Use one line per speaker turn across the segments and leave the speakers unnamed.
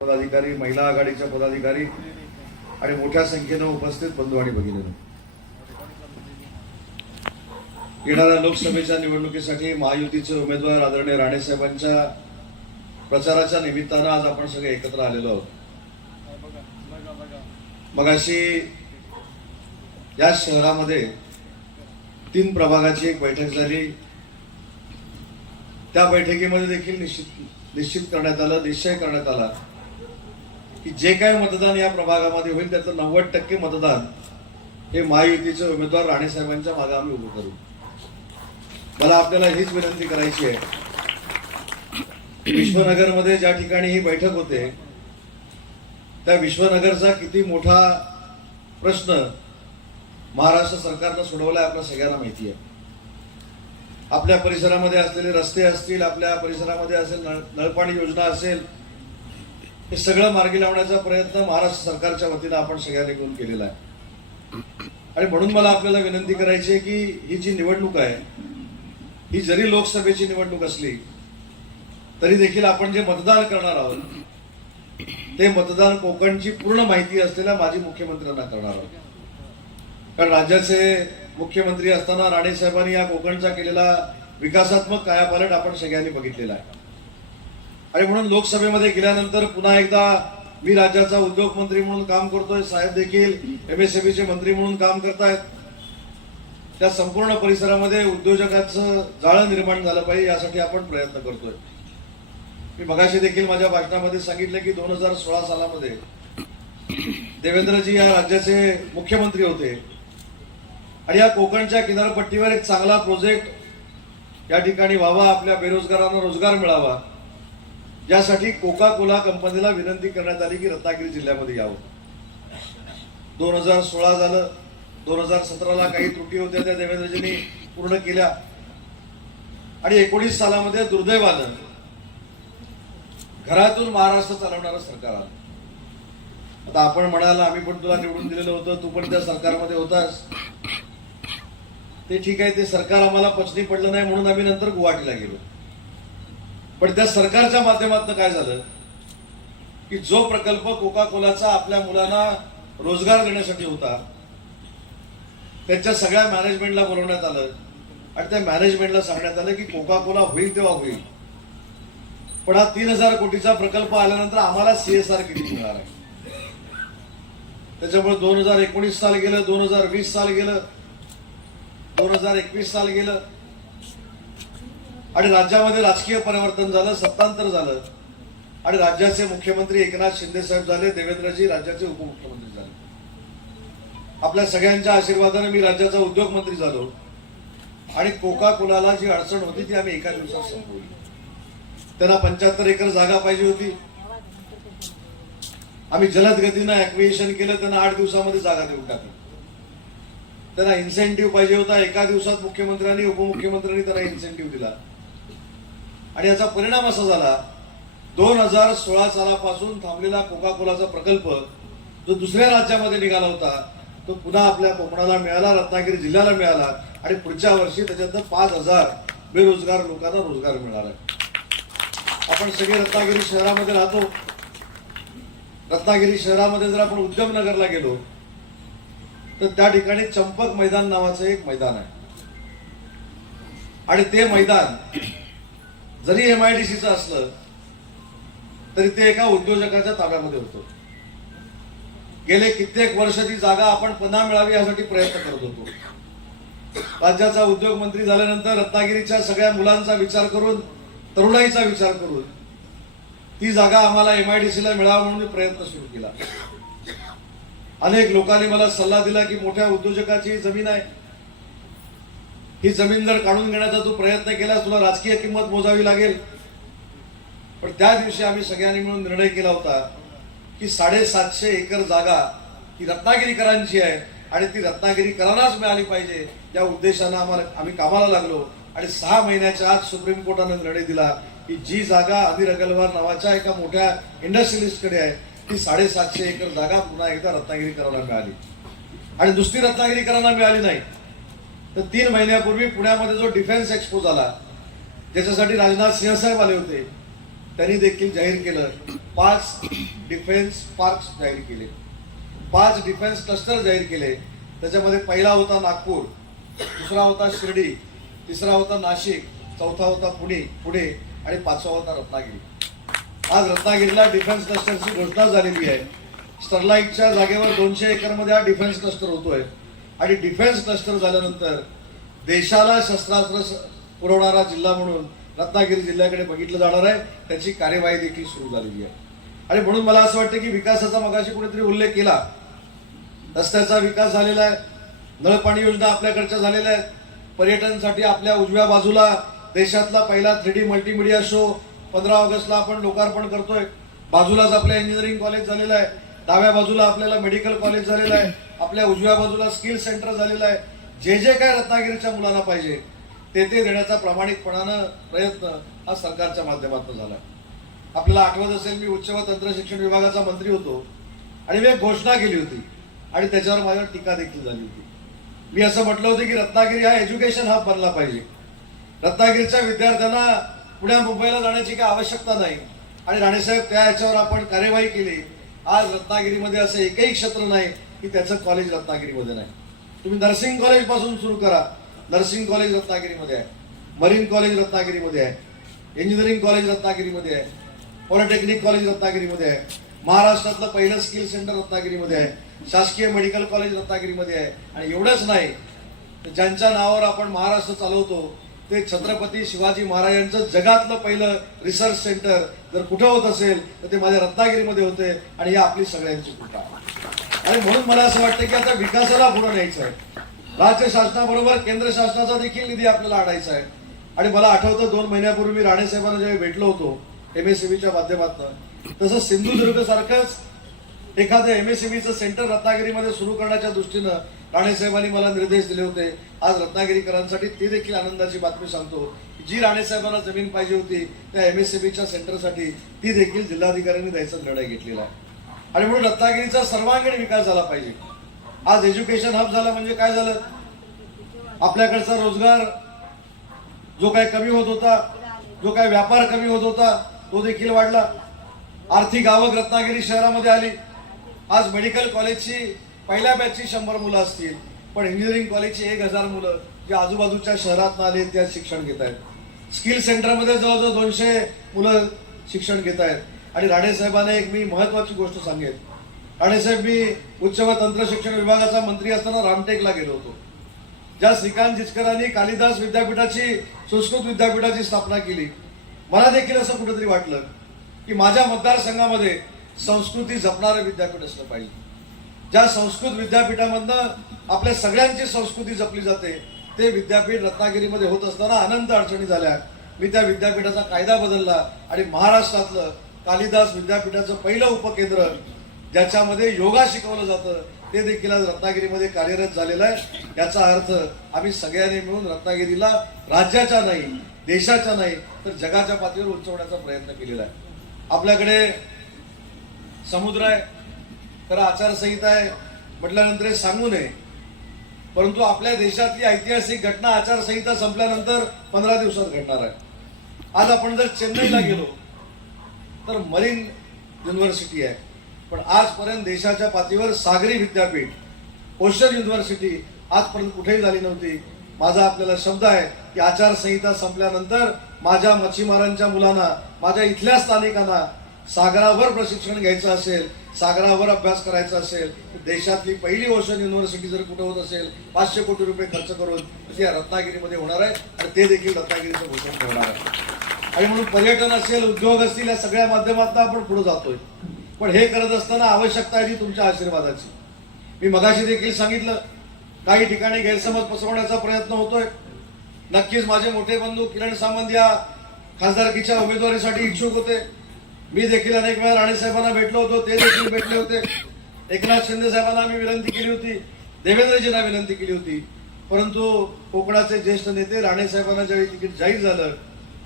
पदाधिकारी महिला आघाडीच्या पदाधिकारी आणि मोठ्या संख्येनं उपस्थित बंधू आणि भगिनीनं. येणाऱ्या लोकसभेच्या निवडणुकीसाठी महायुतीचे उमेदवार आदरणीय राणेसाहेबांच्या प्रचाराच्या निमित्तानं आज आपण सगळे एकत्र आलेलो आहोत. मगाशी या शहरामध्ये तीन प्रभागाची एक बैठक झाली. त्या बैठकीमध्ये देखील निश्चित निश्चित करण्यात आलं निश्चय करण्यात आला. की जे काय मतदान या प्रभागामध्ये होईल त्याचं नव्वद टक्के मतदान हे महायुतीचे उमेदवार राणेसाहेबांच्या मागे आम्ही उभं करू. मला आपल्याला हीच विनंती करायची आहे. विश्वनगरमध्ये ज्या ठिकाणी ही बैठक होते त्या विश्वनगरचा किती मोठा प्रश्न महाराष्ट्र सरकारनं सोडवलाय आपल्या सगळ्यांना माहिती आहे. आपल्या परिसरामध्ये असलेले रस्ते असतील आपल्या परिसरामध्ये असेल नळ नळपाणी योजना असेल हे सगळं मार्गी लावण्याचा प्रयत्न महाराष्ट्र सरकारच्या वतीनं आपण सगळ्यांनी करून केलेला आहे. आणि म्हणून मला आपल्याला विनंती करायची आहे की ही जी निवडणूक आहे ही जरी लोकसभेची निवडणूक असली तरी देखील आपण जे मतदान करणार आहोत ते मतदान कोकणची पूर्ण माहिती असलेल्या माजी मुख्यमंत्र्यांना करणार आहोत. कारण राज्याचे मुख्यमंत्री असताना राणे साहेबांनी या कोकणचा केलेला विकासात्मक कायापालट आपण सगळ्यांनी बघितलेला आहे. आणि म्हणून लोकसभेमध्ये गेल्यानंतर पुन्हा एकदा मी राज्याचा उद्योग मंत्री म्हणून काम करतोय साहेब देखील एमएसएमईचे मंत्री म्हणून काम करतायत. त्या संपूर्ण परिसरामध्ये उद्योजकाचं जाळं निर्माण झालं पाहिजे यासाठी आपण प्रयत्न करतोय. मी मगाशी देखील माझ्या भाषणामध्ये सांगितलं की दोन हजार सोळा सालामध्ये देवेंद्रजी या राज्याचे मुख्यमंत्री होते. आणि या कोकणच्या किनारपट्टीवर एक चांगला प्रोजेक्ट या ठिकाणी व्हावा आपल्या बेरोजगारांना रोजगार मिळावा. यासाठी कोका कोला कंपनीला विनंती करण्यात आली की रत्नागिरी जिल्ह्यामध्ये यावं. दोन हजार सोळा झालं. दोन हजार सतराला काही त्रुटी होत्या त्या देवेंद्रजींनी पूर्ण केल्या. आणि एकोणीस सालामध्ये दुर्दैवानं घरातून महाराष्ट्र चालवणारं सरकार आलं. आता आपण म्हणाला आम्ही पण तुला निवडून दिलेलं होतं तू पण त्या सरकारमध्ये होतास. ते ठीक आहे ते सरकार आम्हाला पचनी पडलं नाही म्हणून आम्ही नंतर गुवाहाटीला गेलो. पण त्या सरकारच्या माध्यमातून काय झालं? की जो प्रकल्प कोका कोलाचा आपल्या मुलांना रोजगार देण्यासाठी होता त्याच्या सगळ्या मॅनेजमेंटला बोलवण्यात आलं आणि त्या मॅनेजमेंटला सांगण्यात आलं की कोका कोला होईल तेव्हा होईल. पण हा तीन हजार कोटीचा प्रकल्प आल्यानंतर आम्हाला सीएसआर किती मिळणार आहे? त्याच्यामुळे दोन हजार एकोणीस साल गेलं दोन हजार वीस साल गेलं दोन हजार एकवीस साल गेलं. आणि राज्यामध्ये राजकीय परिवर्तन झालं सत्तांतर झालं. आणि राज्याचे मुख्यमंत्री एकनाथ शिंदे साहेब झाले देवेंद्रजी राज्याचे उपमुख्यमंत्री झाले. आपल्या सगळ्यांच्या आशीर्वादाने मी राज्याचा उद्योग मंत्री झालो. आणि कोका कोलाला जी अडचण होती ती आम्ही एका दिवसात संपवली. त्यांना पंच्याहत्तर एकर जागा पाहिजे होती. आम्ही जलद गतीनं ऍक्विएशन केलं त्यांना आठ दिवसामध्ये जागा देऊन टाकली. त्यांना इन्सेंटिव्ह पाहिजे होता. एका दिवसात मुख्यमंत्र्यांनी उपमुख्यमंत्र्यांनी त्यांना इन्सेंटिव्ह दिला. आणि याचा परिणाम असा झाला दोन हजार सोळा सालापासून थांबलेला कोका कोलाचा प्रकल्प जो दुसऱ्या राज्यामध्ये निघाला होता तो पुन्हा आपल्या कोकणाला मिळाला रत्नागिरी जिल्ह्याला मिळाला आणि पुढच्या वर्षी त्याच्यातनं पाच हजार बेरोजगार लोकांना रोजगार मिळाला. आपण सगळे रत्नागिरी शहरामध्ये राहतो. रत्नागिरी शहरामध्ये जर आपण उद्यमनगरला गेलो तर त्या ठिकाणी चंपक मैदान नावाचं एक मैदान आहे. आणि ते मैदान जरी एम आय डी सीचं असलं तरी ते एका उद्योजकाच्या ताब्यामध्ये होतं. गेले कित्येक वर्ष ती जागा आपण पुन्हा मिळावी यासाठी प्रयत्न करत होतो. राज्याचा उद्योग मंत्री झाल्यानंतर रत्नागिरीच्या सगळ्या मुलांचा विचार करून तरुणाईचा विचार करून ती जागा आम्हाला एम आय डी सीला मिळावा म्हणून मी प्रयत्न सुरू केला. अनेक लोकांनी मला सल्ला दिला की मोठ्या उद्योजकाची जमीन आहे. ही जमीन जर काढून घेण्याचा तू प्रयत्न केलास तुला राजकीय किंमत मोजावी लागेल. पण त्या दिवशी आम्ही सगळ्यांनी मिळून निर्णय केला होता की साडेसातशे एकर जागा ही रत्नागिरीकरांची आहे आणि ती रत्नागिरीकरांनाच मिळाली पाहिजे. या उद्देशानं आम्हाला आम्ही कामाला लागलो आणि सहा महिन्याच्या आत सुप्रीम कोर्टाने निर्णय दिला की जी जागा अधीर अगलवार नावाच्या एका मोठ्या इंडस्ट्रियलिस्टकडे आहे ती साडेसातशे एकर जागा पुन्हा एकदा रत्नागिरीकरांना मिळाली. आणि दुसरी रत्नागिरीकरांना मिळाली नाही. तर तीन महिन्यापूर्वी पुण्यामध्ये जो डिफेन्स एक्सपो झाला ज्याच्यासाठी राजनाथ सिंह साहेब आले होते. त्यांनी देखील जाहीर केलं. पाच डिफेन्स पार्क्स जाहीर केले. पाच डिफेन्स क्लस्टर जाहीर केले. त्याच्यामध्ये पहिला होता नागपूर दुसरा होता शिर्डी तिसरा होता नाशिक चौथा होता पुणे पुणे आणि पाचवा होता रत्नागिरी. आज रत्नागिरीला डिफेन्स क्लस्टरची घोषणा झालेली आहे. स्टरलाईटच्या जागेवर दोनशे एकरमध्ये हा डिफेन्स क्लस्टर होतोय. आणि डिफेन्स क्लस्टर झाल्यानंतर देशाला शस्त्रास्त्र पुरवणारा जिल्हा म्हणून रत्नागिरी जिल्ह्याकडे बघितलं जाणार आहे. त्याची कार्यवाही देखील सुरू झालेली आहे. आणि म्हणून मला असं वाटतं की विकासाचा मगाशी कुणीतरी उल्लेख केला. रस्त्याचा विकास झालेला आहे. नळपाणी योजना आपल्याकडच्या झालेल्या आहेत. पर्यटनसाठी आपल्या उजव्या बाजूला देशातला पहिला थ्री डी मल्टीमिडिया शो पंधरा ऑगस्टला आपण लोकार्पण करतोय. बाजूलाच आपलं इंजिनिअरिंग कॉलेज झालेलं आहे. डाव्या बाजूला आपल्याला मेडिकल कॉलेज झालेलं आहे. आपल्या उजव्या बाजूला स्किल सेंटर झालेलं आहे. जे जे काय रत्नागिरीच्या मुलांना पाहिजे ते ते देण्याचा प्रामाणिकपणानं प्रयत्न हा सरकारच्या माध्यमातून झाला. आपल्याला आठवत असेल मी उच्च व तंत्रशिक्षण विभागाचा मंत्री होतो आणि मी एक घोषणा केली होती आणि त्याच्यावर माझ्यावर टीका देखील झाली होती. मी असं म्हटलं होतं की रत्नागिरी हा एज्युकेशन हब बनला पाहिजे. रत्नागिरीच्या विद्यार्थ्यांना पुण्या मुंबईला जाण्याची काही आवश्यकता नाही आणि राणेसाहेब त्या याच्यावर आपण कार्यवाही केली. आज रत्नागिरीमध्ये असं एकही क्षेत्र नाही की त्याचं कॉलेज रत्नागिरीमध्ये नाही. तुम्ही नर्सिंग कॉलेजपासून सुरू करा. नर्सिंग कॉलेज रत्नागिरीमध्ये आहे. मरीन कॉलेज रत्नागिरीमध्ये आहे. इंजिनिअरिंग कॉलेज रत्नागिरीमध्ये आहे. पॉलिटेक्निक कॉलेज रत्नागिरीमध्ये आहे. महाराष्ट्रातलं पहिलं स्किल सेंटर रत्नागिरीमध्ये आहे. शासकीय मेडिकल कॉलेज रत्नागिरीमध्ये आहे. आणि एवढंच नाही तर ज्यांच्या नावावर आपण महाराष्ट्र चालवतो ते छत्रपती शिवाजी महाराजांचं जगातलं पहिलं रिसर्च सेंटर जर कुठं होत असेल तर ते माझ्या रत्नागिरीमध्ये होते आणि या आपली सगळ्यांची कृपा आणि म्हणून मला असं वाटतं की आता विकासाला पुढे न्यायचं आहे. राज्य शासनाबरोबर केंद्र शासनाचा देखील निधी आपल्याला आणायचा आहे. आणि मला आठवतं दोन महिन्यापूर्वी मी राणे साहेबांना जेव्हा भेटलो होतो एमएससीबीच्या माध्यमातून तसं सिंधुदुर्ग सारखंच एखादं एमएससीबीचं सेंटर रत्नागिरीमध्ये सुरू करण्याच्या दृष्टीनं राणे साहेबांनी मला निर्देश दिले होते. आज रत्नागिरीकरांसाठी ती देखील आनंदाची बातमी सांगतो. जी राणे साहेबांना जमीन पाहिजे होती त्या एमएससीबीच्या सेंटरसाठी ती देखील जिल्हाधिकाऱ्यांनी द्यायचा निर्णय घेतलेला आहे. आणि म्हणून रत्नागिरीचा सर्वांगीण विकास झाला पाहिजे. आज एज्युकेशन हब झालं म्हणजे काय झालं? आपल्याकडचा रोजगार जो काय कमी होत होता जो काय व्यापार कमी होत होता तो देखील वाढला. आर्थिक आवक रत्नागिरी शहरामध्ये आली. आज मेडिकल कॉलेजची पहिल्या बॅचची शंभर मुलं असतील पण इंजिनिअरिंग कॉलेजची एक हजार मुलं जे आजूबाजूच्या शहरात आले त्यात शिक्षण घेत आहेत स्किल सेंटरमध्ये जवळजवळ दोनशे मुलं शिक्षण घेत आहेत आणि राणेसाहेबांना एक मी महत्वाची गोष्ट सांगेन. राणेसाहेब मी उच्च व तंत्र शिक्षण विभागाचा मंत्री असताना रामटेकला गेलो होतो. ज्या श्रीकांत जिचकरांनी कालिदास विद्यापीठाची संस्कृत विद्यापीठाची स्थापना केली मला देखील असं कुठेतरी वाटलं की माझ्या मतदारसंघामध्ये संस्कृती जपणारं विद्यापीठ असलं पाहिजे. ज्या संस्कृत विद्यापीठामधनं आपल्या सगळ्यांची संस्कृती जपली जाते ते विद्यापीठ रत्नागिरीमध्ये होत असताना अनंत अडचणी झाल्या. मी त्या विद्यापीठाचा कायदा बदलला आणि महाराष्ट्रातलं कालिदास विद्यापीठाचं पहिलं उपकेंद्र ज्याच्यामध्ये योगा शिकवलं जातं ते देखील आज रत्नागिरीमध्ये कार्यरत झालेलं आहे. याचा अर्थ आम्ही सगळ्यांनी मिळून रत्नागिरीला राज्याच्या नाही देशाच्या नाही तर जगाच्या पातळीवर उंचवण्याचा प्रयत्न केलेला आहे. आपल्याकडे समुद्र आहे तर आचारसंहिता आहे म्हटल्यानंतर हे सांगू नये. परंतु आपल्या देशातली ऐतिहासिक घटना आचारसंहिता संपल्यानंतर पंधरा दिवसात घडणार आहे. आज आपण जर चेन्नईला गेलो तर मरीन युनिव्हर्सिटी आहे. पण आजपर्यंत देशाच्या पातळीवर सागरी विद्यापीठ ओशन युनिव्हर्सिटी आजपर्यंत कुठेही झाली नव्हती. माझा आपल्याला शब्द आहे की आचारसंहिता संपल्यानंतर माझ्या मच्छीमारांच्या मुलांना माझ्या इथल्या स्थानिकांना सागरावर प्रशिक्षण घ्यायचं असेल सागरावर अभ्यास करायचा असेल देशातली पहिली ओशन युनिव्हर्सिटी जर कुठं होत असेल पाचशे कोटी रुपये खर्च करून ती रत्नागिरीमध्ये होणार आहे आणि ते देखील रत्नागिरीचं घोषण ठेवणार आहे. आणि म्हणून पर्यटन असेल उद्योग असतील या सगळ्या माध्यमातून आपण पुढे जातोय. पण हे करत असताना आवश्यकता आहे ती तुमच्या आशीर्वादाची. मी मगाशी देखील सांगितलं काही ठिकाणी गैरसमज पसरवण्याचा प्रयत्न होतोय. नक्कीच माझे मोठे बंधू किरण सामंत या खासदारकीच्या उमेदवारीसाठी इच्छुक होते. मी देखील अनेक वेळा राणेसाहेबांना भेटलो होतो ते देखील भेटले होते. एकनाथ शिंदे साहेबांना मी विनंती केली होती देवेंद्रजींना विनंती केली होती. परंतु कोकणाचे ज्येष्ठ नेते राणेसाहेबांना ज्यावेळी तिकीट जाहीर झालं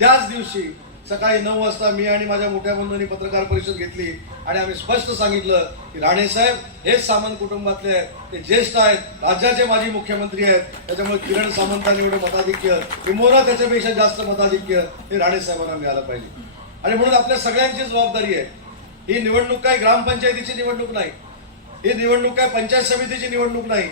त्याच दिवशी सकाळी नऊ वाजता मी आणि माझ्या मोठ्या बंधूंनी पत्रकार परिषद घेतली आणि आम्ही स्पष्ट सांगितलं की राणे साहेब हेच सामंत कुटुंबातले आहेत ते ज्येष्ठ आहेत राज्याचे माजी मुख्यमंत्री आहेत त्याच्यामुळे किरण सामंतांनी एवढं मताधिक्य किंबोरा त्याच्यापेक्षा जास्त मताधिक्य हे राणे साहेबांना मिळालं पाहिजे. आणि म्हणून आपल्या सगळ्यांची जबाबदारी आहे. ही निवडणूक काय ग्रामपंचायतीची निवडणूक नाही. ही निवडणूक काय पंचायत समितीची निवडणूक नाही.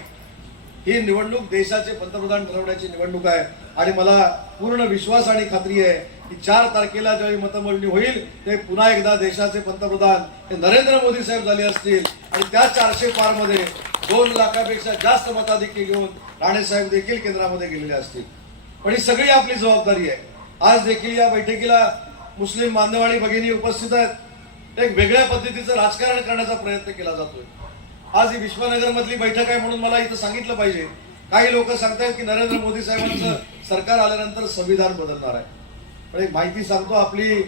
ही निवडणूक देशाचे पंतप्रधान ठरवण्याची निवडणूक आहे. आणि मला पूर्ण विश्वास आणि खात्री आहे की चार तारखेला ज्यावेळी मतमोजणी होईल ते पुन्हा एकदा देशाचे पंतप्रधान हे नरेंद्र मोदी साहेब झाले असतील. आणि त्या चारशे पारमध्ये दोन लाखापेक्षा जास्त मताधिक्य घेऊन राणेसाहेब देखील केंद्रामध्ये गेलेले असतील. पण ही सगळी आपली जबाबदारी आहे. आज देखील या बैठकीला मुस्लिम बांधव आणि भगिनी उपस्थित आहेत. एक वेगळ्या पद्धतीचं राजकारण करण्याचा प्रयत्न केला जातोय. आज ही विश्वनगर मधली बैठक आहे म्हणून मला इथं सांगितलं पाहिजे. काही लोक सांगतायत की नरेंद्र मोदी साहेबांचं सरकार आल्यानंतर संविधान बदलणार आहे. पण एक माहिती सांगतो आपली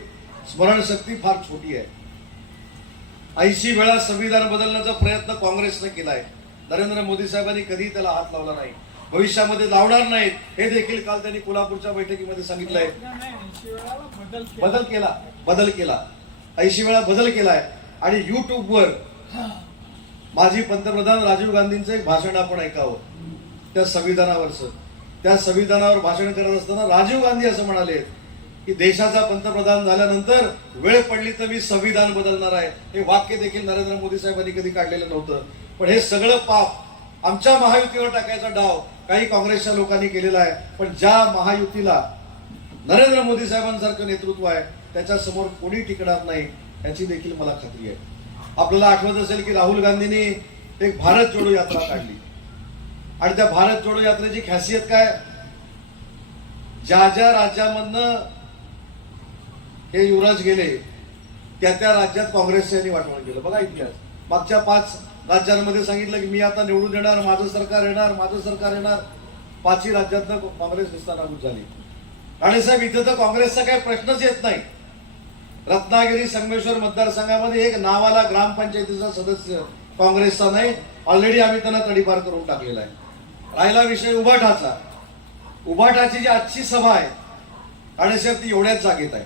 स्मरणशक्ती फार छोटी आहे. ऐंशी वेळा संविधान बदलण्याचा प्रयत्न काँग्रेसने केलाय. नरेंद्र मोदी साहेबांनी कधी त्याला हात लावला नाही. भविष्यामध्ये लावणार नाहीत हे देखील काल त्यांनी कोल्हापूरच्या बैठकीमध्ये सांगितलंय. बदल केला बदल केला. ऐंशी वेळा बदल केलाय. आणि युट्यूबवर माजी पंतप्रधान राजीव गांधींचं एक भाषण आपण ऐकावं. त्या संविधानावरचं. त्या संविधानावर भाषण करत असताना राजीव गांधी असं म्हणाले की देशाचा पंतप्रधान झाल्यानंतर वेळ पडली तर मी संविधान बदलणार आहे. हे वाक्य देखील नरेंद्र मोदी साहेबांनी कधी काढलेलं नव्हतं. पण हे सगळं पाप आमच्या महायुतीवर टाकायचा डाव काही काँग्रेसच्या लोकांनी केलेला आहे. पण ज्या महायुतीला नरेंद्र मोदी साहेबांसारखं नेतृत्व आहे त्याच्यासमोर कोणी टिकणार नाही याची देखील मला खात्री आहे. आपल्याला आठवत असेल की राहुल गांधींनी एक भारत जोडो यात्रा काढली. आणि त्या भारत जोडो यात्रेची खासियत काय? ज्या ज्या राज्यामधनं हे युवराज गेले त्या त्या राज्यात काँग्रेसचं यांनी वाटवण केलं. बघा इतिहास. मागच्या पाच राज्यांमध्ये सांगितलं की मी आता निवडून येणार माझं सरकार येणार माझं सरकार येणार. पाचही राज्यातनं काँग्रेस निस्तानाभूत झाली. आणि साहेब इथं तर काँग्रेसचा काही प्रश्नच येत नाही. रत्नागिरी संगमेश्वर मतदारसंघामध्ये एक नावाला ग्रामपंचायतीचा सदस्य काँग्रेसचा नाही ऑलरेडी आम्ही त्यांना तडीपार करून टाकलेला आहे. राहिला विषय उभाटाचा. उभाटाची जी आजची सभा आहे आणि ती एवढ्याच जागेत आहे.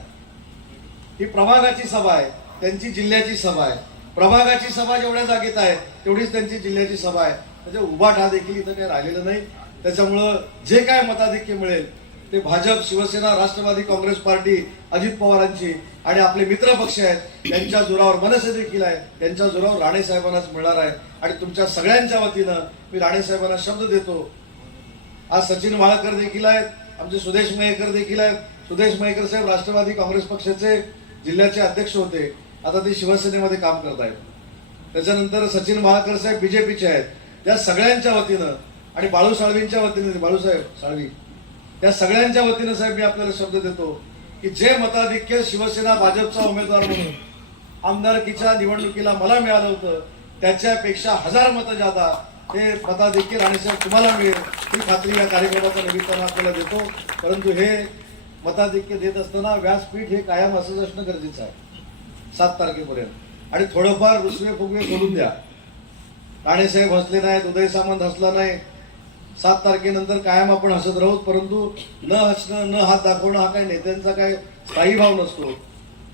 ही प्रभागाची सभा आहे त्यांची जिल्ह्याची सभा आहे. प्रभागाची सभा जेवढ्या जागेत आहे तेवढीच त्यांची जिल्ह्याची सभा आहे. म्हणजे उभाट हा देखील इथं काही राहिलेलं नाही. त्याच्यामुळं जे काय मताधिक्य मिळेल ते भाजप शिवसेना राष्ट्रवादी काँग्रेस पार्टी अजित पवारांची आणि आपले मित्र पक्ष आहेत त्यांच्या जोरावर मनसे देखील आहे त्यांच्या जोरावर राणे साहेबांनाच मिळणार आहे. आणि तुमच्या सगळ्यांच्या वतीनं मी राणे साहेबांना शब्द देतो. आज सचिन वाळकर देखील आहेत आमचे सुदेश मयेकर देखील आहेत. सुदेश मयेकर साहेब राष्ट्रवादी काँग्रेस पक्षाचे जिल्ह्याचे अध्यक्ष होते. आता ते शिवसेनेमध्ये काम करत आहेत. त्याच्यानंतर सचिन वाळकर साहेब बीजेपीचे आहेत. त्या सगळ्यांच्या वतीनं आणि बाळू साळवींच्या वतीने बाळूसाहेब साळवी. त्या सगळ्यांच्या वतीनं साहेब मी आपल्याला शब्द देतो की जे मताधिक्य शिवसेना भाजपचा उमेदवार म्हणून आमदारकीच्या निवडणुकीला मला मिळालं होतं त्याच्यापेक्षा हजार मतं जादा हे मताधिक्य राणेसाहेब तुम्हाला मिळेल ही खात्री या कार्यक्रमाच्या निमित्तानं आपल्याला देतो. परंतु हे मताधिक्य देत असताना व्यासपीठ हे कायम असंच असणं गरजेचं आहे सात तारखेपर्यंत. आणि थोडंफार रुसवे फुगवे सोडून द्या. राणेसाहेब हसले नाहीत उदय सामंत हसला नाही सात तारखेनंतर कायम आपण हसत राहू परंतु न हसणं न हात दाखवणं हा काही नेत्यांचा काय स्थायी भाव नसतो.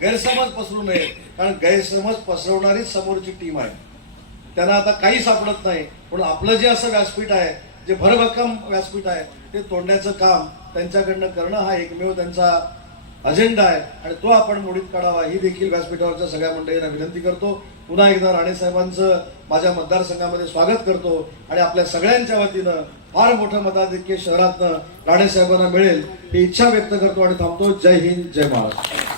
गैरसमज पसरू नये कारण गैरसमज पसरवणारीच समोरची टीम आहे. त्यांना आता काही सापडत नाही पण आपलं जे असं व्यासपीठ आहे जे भरभक्कम व्यासपीठ आहे ते तोडण्याचं काम त्यांच्याकडनं करणं हा एकमेव त्यांचा अजेंडा आहे आणि तो आपण मोडीत काढावा ही देखील व्यासपीठावरच्या सगळ्या मंडळींना विनंती करतो. पुन्हा एकदा राणे साहेबांचं माझ्या मतदारसंघामध्ये स्वागत करतो आणि आपल्या सगळ्यांच्या वतीनं फार मोठं मताधिक्य शहरातनं राणे साहेबांना मिळेल ही इच्छा व्यक्त करतो आणि थांबतो. जय हिंद जय महाराष्ट्र.